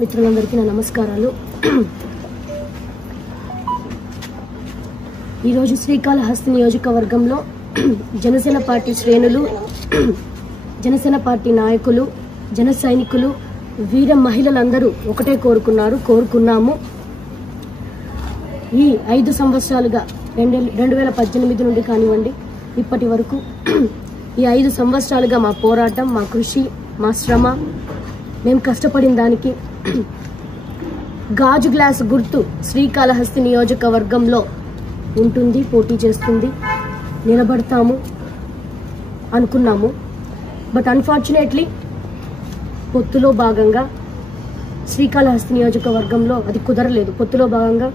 మిత్రులందరికీ నా నమస్కారాలు. ఈరోజు శ్రీకాళహస్తి నియోజకవర్గంలో జనసేన పార్టీ శ్రేణులు, జనసేన పార్టీ నాయకులు, జన సైనికులు, వీర మహిళలందరూ ఒకటే కోరుకున్నాము. ఈ 5 సంవత్సరాలుగా 2018 నుండి కానివ్వండి ఇప్పటి వరకు ఈ 5 సంవత్సరాలుగా మా పోరాటం, మా కృషి, మా శ్రమ, మేము కష్టపడిన దానికి గాజు గ్లాస్ గుర్తు శ్రీకాళహస్తి నియోజకవర్గంలో ఉంటుంది, పోటీ చేస్తుంది, నిలబడతాము అనుకున్నాము. బట్ అన్ఫార్చునేట్లీ పొత్తులో భాగంగా శ్రీకాళహస్తి నియోజకవర్గంలో అది కుదరలేదు. పొత్తులో భాగంగా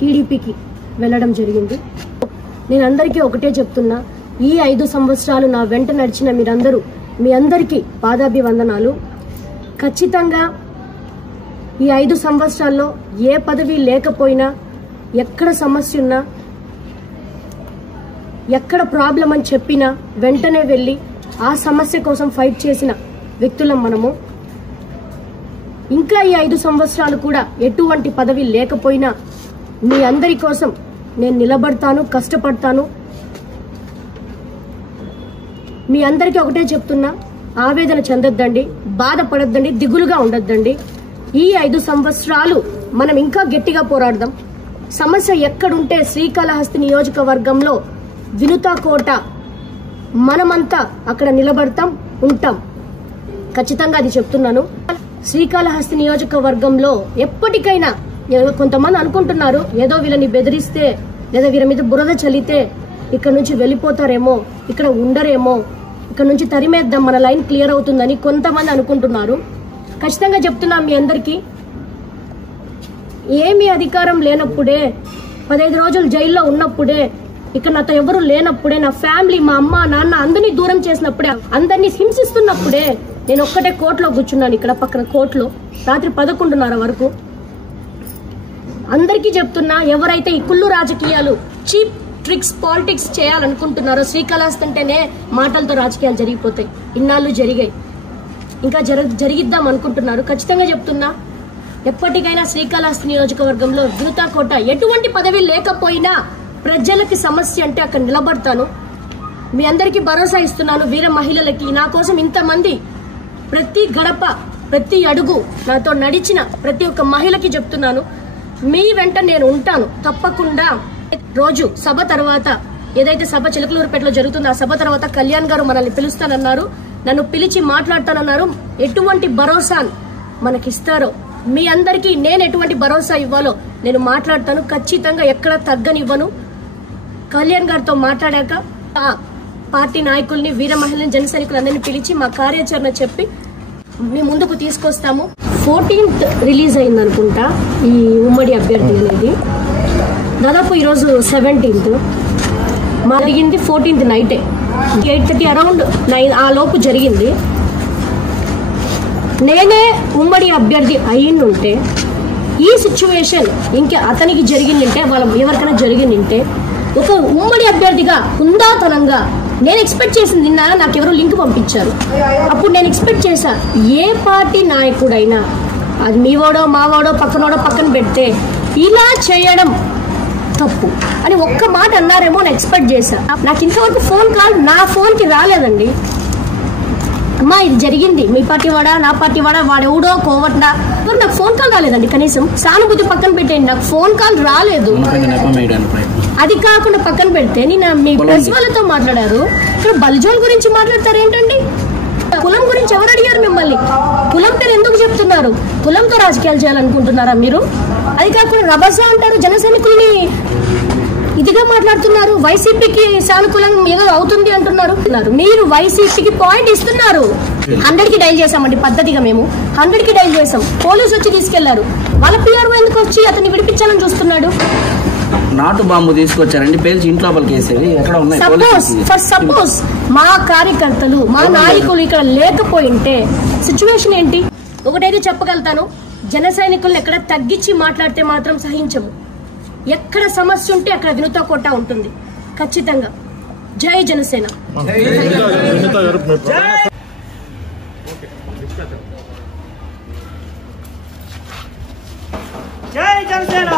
టీడీపీకి వెళ్ళడం జరిగింది. నేను అందరికీ ఒకటే చెప్తున్నా, ఈ 5 సంవత్సరాలు నా వెంట నడిచిన మీరందరూ, మీ అందరికీ పాదాభివందనాలు. ఖచ్చితంగా ఈ 5 సంవత్సరాల్లో ఏ పదవి లేకపోయినా, ఎక్కడ సమస్య ఉన్నా, ఎక్కడ ప్రాబ్లం అని చెప్పినా వెంటనే వెళ్ళి ఆ సమస్య కోసం ఫైట్ చేసిన వ్యక్తులం మనము. ఇంకా ఈ 5 సంవత్సరాలు కూడా ఎటువంటి పదవి లేకపోయినా మీ అందరి కోసం నేను నిలబడతాను, కష్టపడతాను. మీ అందరికీ ఒకటే చెప్తున్నా, ఆవేదన చెందొద్దండి, బాధపడొద్దండి, దిగులుగా ఉండొద్దండి. ఈ 5 సంవత్సరాలు మనం ఇంకా గట్టిగా పోరాడదాం. సమస్య ఎక్కడుంటే శ్రీకాళహస్తి నియోజకవర్గంలో వినుతా కోట మనమంతా అక్కడ నిలబడతాం, ఉంటాం. ఖచ్చితంగా అది చెప్తున్నాను. శ్రీకాళహస్తి నియోజకవర్గంలో ఎప్పటికైనా కొంతమంది అనుకుంటున్నారు, ఏదో వీళ్ళని బెదిరిస్తే లేదా వీళ్ళ మీద బురద చల్లితే ఇక్కడ నుంచి వెళ్ళిపోతారేమో, ఇక్కడ ఉండరేమో, ఇక్కడ నుంచి తరిమేద్దాం, మన లైన్ క్లియర్ అవుతుందని కొంతమంది అనుకుంటున్నారు. ఖచ్చితంగా చెప్తున్నా మీ అందరికీ, ఏమీ అధికారం లేనప్పుడే, 15 రోజులు జైల్లో ఉన్నప్పుడే, ఇక్కడ నాతో ఎవరు లేనప్పుడే, నా ఫ్యామిలీ, మా అమ్మ నాన్న అందరినీ దూరం చేసినప్పుడే, అందరినీ హింసిస్తున్నప్పుడే నేను ఒక్కటే కోర్టులో కూర్చున్నాను. ఇక్కడ పక్కన కోర్టులో రాత్రి 11:30 వరకు. అందరికీ చెప్తున్నా, ఎవరైతే ఈ కుళ్ళు రాజకీయాలు, చీప్ ట్రిక్స్, పాలిటిక్స్ చేయాలనుకుంటున్నారో, శ్రీకాళహస్తి అంటేనే మాటలతో రాజకీయాలు జరిగిపోతాయి, ఇన్నాళ్ళు జరిగాయి, ఇంకా జరిగిద్దాం అనుకుంటున్నారు. ఖచ్చితంగా చెప్తున్నా, ఎప్పటికైనా శ్రీకాళహస్తి నియోజకవర్గంలో వినుతా కోట ఎటువంటి పదవి లేకపోయినా ప్రజలకి సమస్య అంటే అక్కడ నిలబడతాను. మీ అందరికీ భరోసా ఇస్తున్నాను. వీర మహిళలకి, నా కోసం ఇంతమంది, ప్రతి గడప, ప్రతి అడుగు నాతో నడిచిన ప్రతి ఒక్క మహిళకి చెప్తున్నాను, మీ వెంట నేను ఉంటాను తప్పకుండా. రోజు సభ తర్వాత, ఏదైతే సభ చిలకలూరుపేటలో జరుగుతుందో ఆ సభ తర్వాత కళ్యాణ్ గారు మనల్ని పిలుస్తానన్నారు, నన్ను పిలిచి మాట్లాడతానన్నారు. ఎటువంటి భరోసా మనకిస్తారో, మీ అందరికీ నేను ఎటువంటి భరోసా ఇవ్వాలో నేను మాట్లాడతాను. ఖచ్చితంగా ఎక్కడ తగ్గనివ్వను. కళ్యాణ్ గారితో మాట్లాడాక పార్టీ నాయకుల్ని, వీర మహిళని, జన సైనికులందరినీ పిలిచి మా కార్యాచరణ చెప్పి మీ ముందుకు తీసుకొస్తాము. 14th రిలీజ్ అయింది అనుకుంటా ఈ ఉమ్మడి అభ్యర్థి అనేది. దాదాపు ఈరోజు 17th, మా జరిగింది 14th నైటే 8:30 అరౌండ్ 9 ఆ లోపు జరిగింది. నేనే ఉమ్మడి అభ్యర్థి అయ్యిండుంటే, ఈ సిచ్యువేషన్ ఇంకా అతనికి జరిగిందంటే, వాళ్ళ ఎవరికైనా జరిగిందంటే, ఒక ఉమ్మడి అభ్యర్థిగా హుందాతనంగా నేను ఎక్స్పెక్ట్ చేసింది, నిన్న నాకు ఎవరో లింక్ పంపించారు, అప్పుడు నేను ఎక్స్పెక్ట్ చేశా, ఏ పార్టీ నాయకుడైనా, అది మీవాడో మావాడో పక్కనోడో పక్కన పెడితే, ఇలా చేయడం తప్పు అని ఒక్క మాట అన్నారేమో అని ఎక్స్పెక్ట్ చేశా. నాకు ఇంతవరకు ఫోన్ కాల్ నా ఫోన్కి రాలేదండి. అమ్మా ఇది జరిగింది, మీ పార్టీ వాడా, నా పార్టీ వాడా, వాడెవడో కోవట్డా, నాకు ఫోన్ కాల్ రాలేదండి. కనీసం సానుభూతి పక్కన పెట్టేయండి, నాకు ఫోన్ కాల్ రాలేదు. అది కాకుండా పక్కన పెడితే నేను మీ ప్రెస్ వాళ్ళతో మాట్లాడారు, ఇక్కడ బల్జోల్ గురించి మాట్లాడతారు ఏంటండి? కులం గురించి ఎవరు అడిగారు మిమ్మల్ని? కులం పేరు ఎందుకు చెప్తున్నారు? కులంతో రాజకీయాలు చేయాలనుకుంటున్నారా మీరు? అది కాకుండా రభసా అంటారు, జన సైనికుల్ని ఇదిగా మాట్లాడుతున్నారు, వైసీపీకి సానుకూలం ఏదో అవుతుంది అంటున్నారు. మీరు వైసీపీకి పాయింట్ ఇస్తున్నారు. 100కి డైల్ చేసామండి పద్ధతిగా, మేము 100కి డైల్ చేసాం. పోలీసు వచ్చి తీసుకెళ్లారు. వాళ్ళ పిఆర్ఓ ఎందుకు వచ్చి అతన్ని విడిపించాలని చూస్తున్నాడు? నాటు బాంబు తీసుకొచ్చారండి, పేల్చి ఇంట్లో వేసేది ఎక్కడ ఉన్నాయి? సపోజ్ మా కార్యకర్తలు, మా నాయకులు ఇక్కడ లేకపోయింటే సిచ్యువేషన్ ఏంటి? ఒకటైతే చెప్పగలుగుతాను, జన సైనికులను ఎక్కడ తగ్గించి మాట్లాడితే మాత్రం సహించము. ఎక్కడ సమస్య ఉంటే అక్కడ వినుతా కోట ఉంటుంది ఖచ్చితంగా. జై జనసేన. జై జనసేన